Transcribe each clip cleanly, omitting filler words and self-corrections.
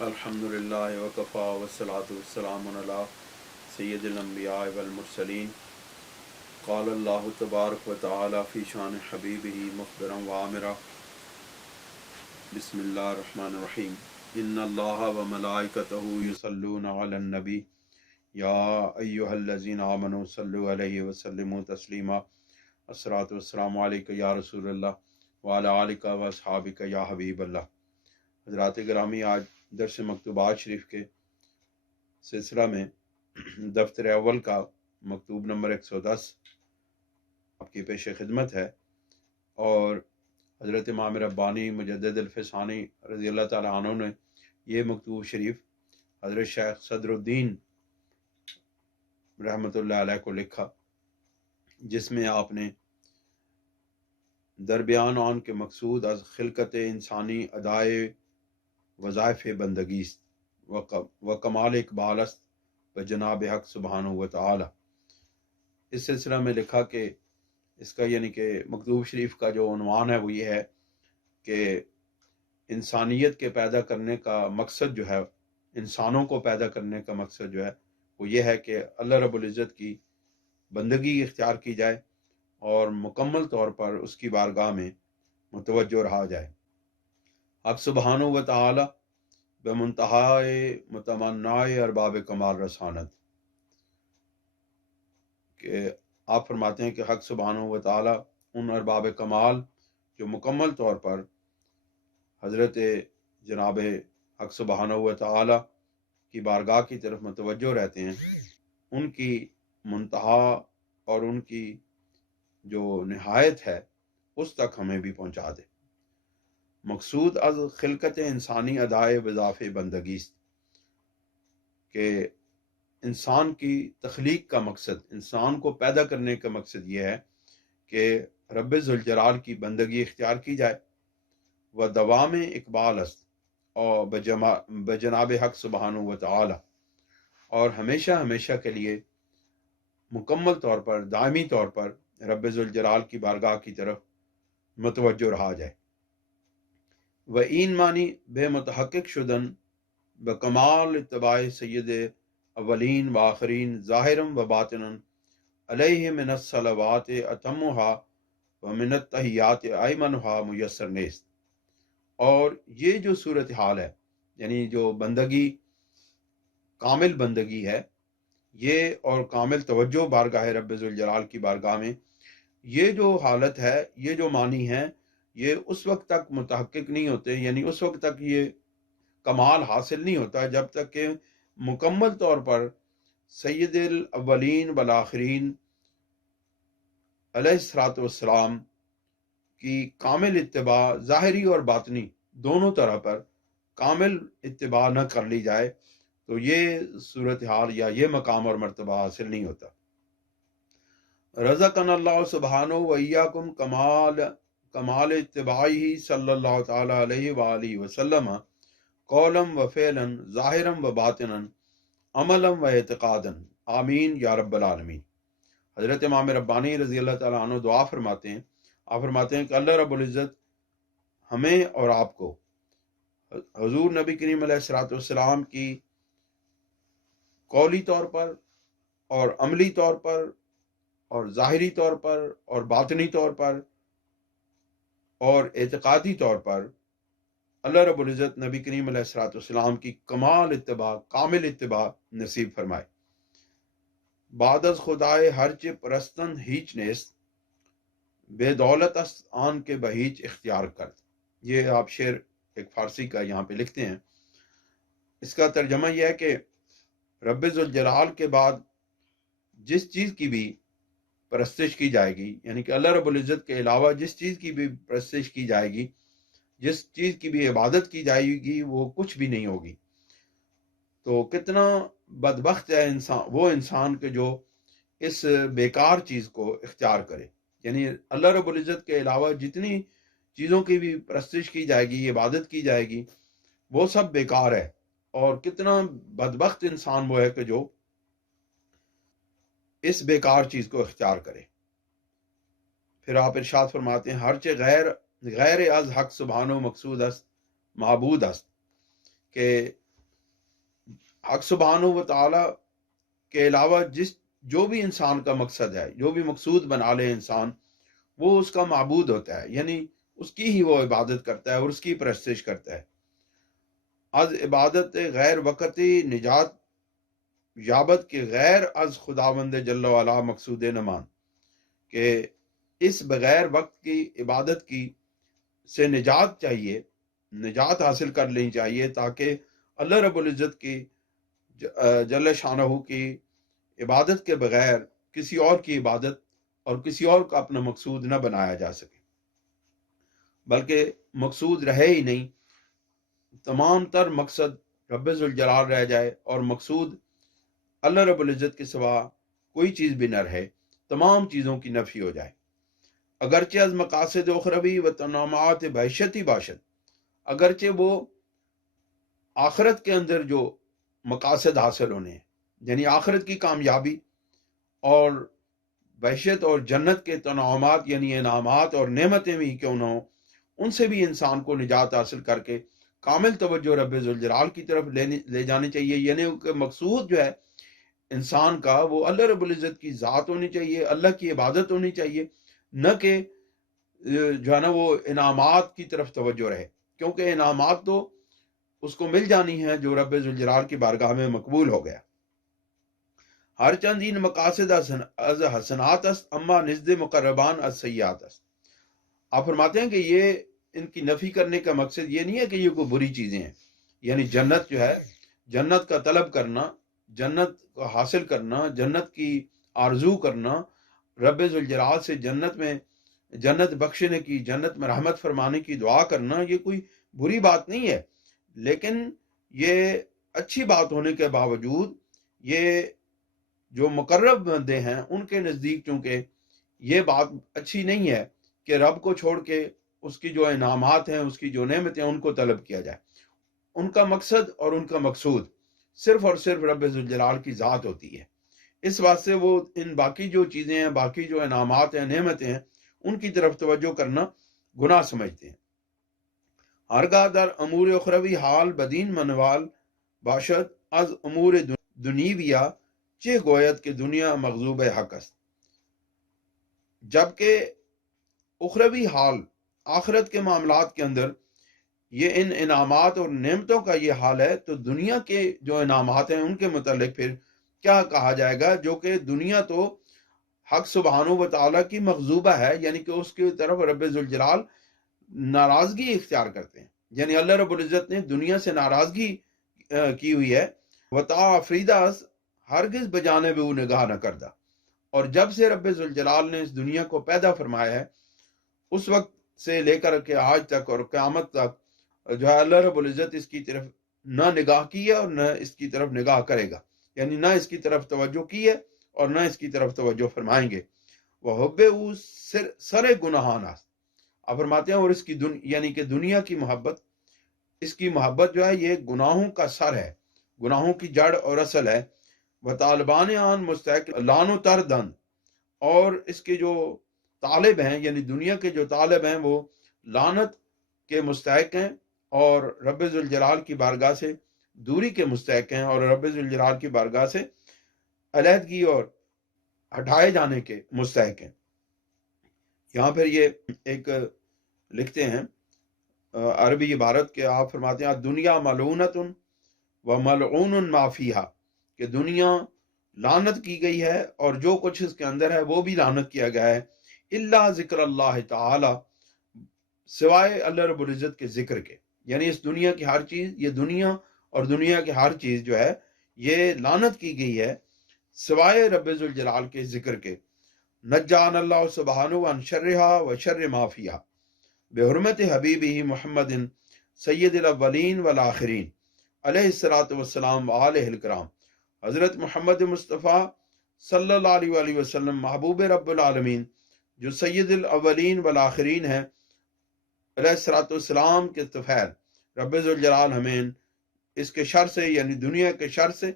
الحمدللہ وکفا والصلاۃ والسلام علی سید الانبیاء والمرسلین قال اللہ تبارک و تعالی فی شان حبیبہ مخبرا وعامرا بسم اللہ الرحمن الرحیم ان اللہ وملائکتہ یصلون علی النبی یا ایہا الذین آمنوا صلوا علیہ وسلموا تسلیما الصلاۃ والسلام علیک یا رسول اللہ وعلی آلک واصحابک یا حبیب اللہ۔ حضرات گرامی، آج درس مکتوبات شریف کے سلسلہ میں دفتر اول کا مکتوب نمبر 110 آپ کی پیش خدمت ہے، اور حضرت امام ربانی مجدد الفسانی رضی اللہ تعالیٰ عنہ نے یہ مکتوب شریف حضرت شیخ صدر الدین رحمۃ اللہ علیہ کو لکھا، جس میں آپ نے دربیان آن کے مقصود از خلقت انسانی ادائے وظائف بندگیست و کمال اقبال است و جناب حق سبحانہ و تعالی۔ اس سلسلہ میں لکھا کہ اس کا یعنی کہ مکتوب شریف کا جو عنوان ہے وہ یہ ہے کہ انسانیت کے پیدا کرنے کا مقصد جو ہے، انسانوں کو پیدا کرنے کا مقصد جو ہے وہ یہ ہے کہ اللہ رب العزت کی بندگی اختیار کی جائے اور مکمل طور پر اس کی بارگاہ میں متوجہ رہا جائے۔ حق سبحانہ و تعالی بمنتہائے متمنائے ارباب کمال رسانت، کہ آپ فرماتے ہیں کہ حق سبحانہ و تعالی ان ارباب کمال جو مکمل طور پر حضرت جناب حق سبحانہ و تعالی کی بارگاہ کی طرف متوجہ رہتے ہیں، ان کی منتہا اور ان کی جو نہایت ہے اس تک ہمیں بھی پہنچا دے۔ مقصود از خلقت انسانی ادائے وظائف بندگیست، کہ انسان کی تخلیق کا مقصد، انسان کو پیدا کرنے کا مقصد یہ ہے کہ رب ذوالجلال کی بندگی اختیار کی جائے، و دوام اقبال است اور بجناب حق سبحانہ و تعالی، اور ہمیشہ ہمیشہ کے لیے مکمل طور پر دائمی طور پر رب ذوالجلال کی بارگاہ کی طرف متوجہ رہا جائے۔ و این معنی بے متحقق شدن بکمال اتباع سید اولین و آخرین ظاہرم و باطنن علیہ من الصلوات اتمہا و من التحیات ایمنہا میسر نیست۔ اور یہ جو صورتحال ہے، یعنی جو بندگی، کامل بندگی ہے یہ، اور کامل توجہ بارگاہ رب ذوالجلال کی بارگاہ میں، یہ جو حالت ہے، یہ جو معنی ہے، یہ اس وقت تک متحقق نہیں ہوتے، یعنی اس وقت تک یہ کمال حاصل نہیں ہوتا جب تک کہ مکمل طور پر سید الاولین والآخرین علیہ الصلوۃ والسلام کی کامل اتباع، ظاہری اور باطنی دونوں طرح پر کامل اتباع نہ کر لی جائے تو یہ صورتحال یا یہ مقام اور مرتبہ حاصل نہیں ہوتا۔ رزقنا اللہ سبحانہ و ایاکم کمال اتباعی صلی اللہ تعالی علیہ وآلہ وسلم قولم و فعلن ظاہرم و باطنن عملم و اعتقادن، آمین یا رب العالمین۔ حضرت امام ربانی رضی اللہ تعالیٰ عنہ دعا فرماتے ہیں، آپ فرماتے ہیں کہ اللہ رب العزت ہمیں اور آپ کو حضور نبی کریم علیہ الصلوۃ والسلام کی قولی طور پر اور عملی طور پر اور ظاہری طور پر اور باطنی طور پر اور اعتقادی طور پر اللہ رب العزت نبی کریم علیہ الصلوۃ والسلام کی کمال اتباع، کامل اتباع نصیب فرمائے۔ بعد از خدائے ہرچ پرستن ہیچ نیست، بے دولت است آن کے بہیچ اختیار کرد۔ یہ آپ شعر ایک فارسی کا یہاں پہ لکھتے ہیں، اس کا ترجمہ یہ ہے کہ رب ذوالجلال کے بعد جس چیز کی بھی پرستش کی جائے گی، یعنی کہ اللہ رب العزت کے علاوہ جس چیز کی بھی پرستش کی جائے گی، جس چیز کی بھی عبادت کی جائے گی، وہ کچھ بھی نہیں ہوگی۔ تو کتنا بدبخت ہے وہ انسان کے جو اس بیکار چیز کو اختیار کرے، یعنی اللہ رب العزت کے علاوہ جتنی چیزوں کی بھی پرستش کی جائے گی، عبادت کی جائے گی، وہ سب بیکار ہے۔ اور کتنا بدبخت انسان وہ ہے کہ جو اس بیکار چیز کو اختیار کرے۔ پھر آپ ارشاد فرماتے ہیں، ہرچہ غیر از حق سبحانہ مقصود است معبود است، کہ حق سبحانہ و تعالی کے علاوہ جو بھی انسان کا مقصد ہے، جو بھی مقصود بنا لے انسان، وہ اس کا معبود ہوتا ہے، یعنی اس کی ہی وہ عبادت کرتا ہے اور اس کی پرستش کرتا ہے۔ از عبادت غیر وقتی نجات یابت کے غیر از خداوند جل وعلا مقصود نمان، کہ اس بغیر وقت کی عبادت کی سے نجات چاہیے، نجات حاصل کر لینی چاہیے، تاکہ اللہ رب العزت کی جل شانہ کی عبادت کے بغیر کسی اور کی عبادت اور کسی اور کا اپنا مقصود نہ بنایا جا سکے، بلکہ مقصود رہے ہی نہیں، تمام تر مقصد رب ذوالجلال رہ جائے اور مقصود اللہ رب العزت کے سوا کوئی چیز بھی نہ رہے، تمام چیزوں کی نفی ہو جائے۔ اگرچہ از مقاصد اخروی و تنامات بحشتی باشد، اگرچہ وہ آخرت کے اندر جو مقاصد حاصل ہونے ہیں، یعنی آخرت کی کامیابی اور بحشت اور جنت کے تنعمات یعنی انعامات اور نعمتیں بھی کیوں نہ ہوں، ان سے بھی انسان کو نجات حاصل کر کے کامل توجہ رب ذوالجلال کی طرف لے جانی چاہیے، یعنی کہ مقصود جو ہے انسان کا وہ اللہ رب العزت کی ذات ہونی چاہیے، اللہ کی عبادت ہونی چاہیے، نہ کہ جو ہے نا وہ انعامات کی طرف توجہ رہے، کیونکہ انعامات تو اس کو مل جانی ہے جو رب ذوالجلال کی بارگاہ میں مقبول ہو گیا۔ ہر چند ان مقاصد از حسنات است اما نزد مقربان از سیئات است۔ آپ فرماتے ہیں کہ یہ ان کی نفی کرنے کا مقصد یہ نہیں ہے کہ یہ کوئی بری چیزیں ہیں، یعنی جنت جو ہے، جنت کا طلب کرنا، جنت کو حاصل کرنا، جنت کی آرزو کرنا، رب ذوالجلال سے جنت بخشنے کی، جنت میں رحمت فرمانے کی دعا کرنا، یہ کوئی بری بات نہیں ہے، لیکن یہ اچھی بات ہونے کے باوجود یہ جو مقرب بندے ہیں ان کے نزدیک چونکہ یہ بات اچھی نہیں ہے کہ رب کو چھوڑ کے اس کی جو انعامات ہیں، اس کی جو نعمتیں ہیں، ان کو طلب کیا جائے۔ ان کا مقصد اور ان کا مقصود صرف اور صرف رب ذوالجلال کی ذات ہوتی ہے، اس واسطے وہ ان باقی جو چیزیں ہیں، باقی جو انعامات ہیں، نعمتیں ہیں، ان کی طرف توجہ کرنا گناہ سمجھتے ہیں۔ ہرگاہ در امور اخروی حال بدین منوال باشد از امور دنیویہ چہ گوید کہ دنیا مغضوب حق است، جبکہ اخروی حال آخرت کے معاملات کے اندر یہ ان انعامات اور نعمتوں کا یہ حال ہے، تو دنیا کے جو انعامات ہیں ان کے متعلق پھر کیا کہا جائے گا، جو کہ دنیا تو حق سبحانہ و تعالیٰ کی مغضوبہ ہے، یعنی کہ اس کی طرف رب ذوالجلال ناراضگی اختیار کرتے ہیں، یعنی اللہ رب العزت نے دنیا سے ناراضگی کی ہوئی ہے۔ وطا فریدہ ہرگز بجانب او نگاہ نہ کردہ، اور جب سے رب ذوالجلال نے اس دنیا کو پیدا فرمایا ہے اس وقت سے لے کر کے آج تک اور قیامت تک جو ہے اللہ رب العزت اس کی طرف نہ نگاہ کی ہے اور نہ اس کی طرف نگاہ کرے گا، یعنی نہ اس کی طرف توجہ کی ہے اور نہ اس کی طرف توجہ فرمائیں گے۔ وہ حب او سر گناہان است، آپ فرماتے ہیں اور اس کی یعنی کہ دنیا کی محبت، اس کی محبت جو ہے یہ گناہوں کا سر ہے، گناہوں کی جڑ اور اصل ہے۔ وہ طالبان آن مستحق لان و تردن، اور اس کے جو طالب ہیں یعنی دنیا کے جو طالب ہیں وہ لعنت کے مستحق ہیں اور رب ذوالجلال کی بارگاہ سے دوری کے مستحق ہیں، اور رب ذوالجلال کی بارگاہ سے علیحدگی اور ہٹائے جانے کے مستحق ہیں۔ یہاں پھر یہ ایک لکھتے ہیں عربی عبارت کے، آپ فرماتے ہیں دنیا ملعونۃ و ملعون ما فیہا، کہ دنیا لعنت کی گئی ہے اور جو کچھ اس کے اندر ہے وہ بھی لعنت کیا گیا ہے، الا ذکر اللہ تعالی، سوائے اللہ رب العزت کے ذکر کے، یعنی اس دنیا کی ہر چیز، یہ دنیا اور دنیا کی ہر چیز جو ہے یہ لعنت کی گئی ہے سوائے رب ذوالجلال کے ذکر کے۔ نجان اللہ سبحانہ عن شرہا و شر ما فیہا بحرمت حبیبہ محمد سید الاولین والآخرین علیہ الصلوۃ والسلام وآلہ الکرام۔ حضرت محمد مصطفیٰ صلی اللہ علیہ وآلہ وسلم محبوب رب العالمین جو سید الاولین والآخرین ہیں، علیہ الصلوۃ والسلام کے طفیل، رب ذوالجلال ہمیں اس کے شر سے یعنی دنیا کے شر سے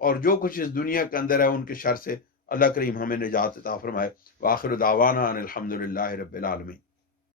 اور جو کچھ اس دنیا کے اندر ہے ان کے شر سے اللہ کریم ہمیں نجات عطا فرمائے۔ وآخر دعوانا ان الحمد للہ رب العالمین۔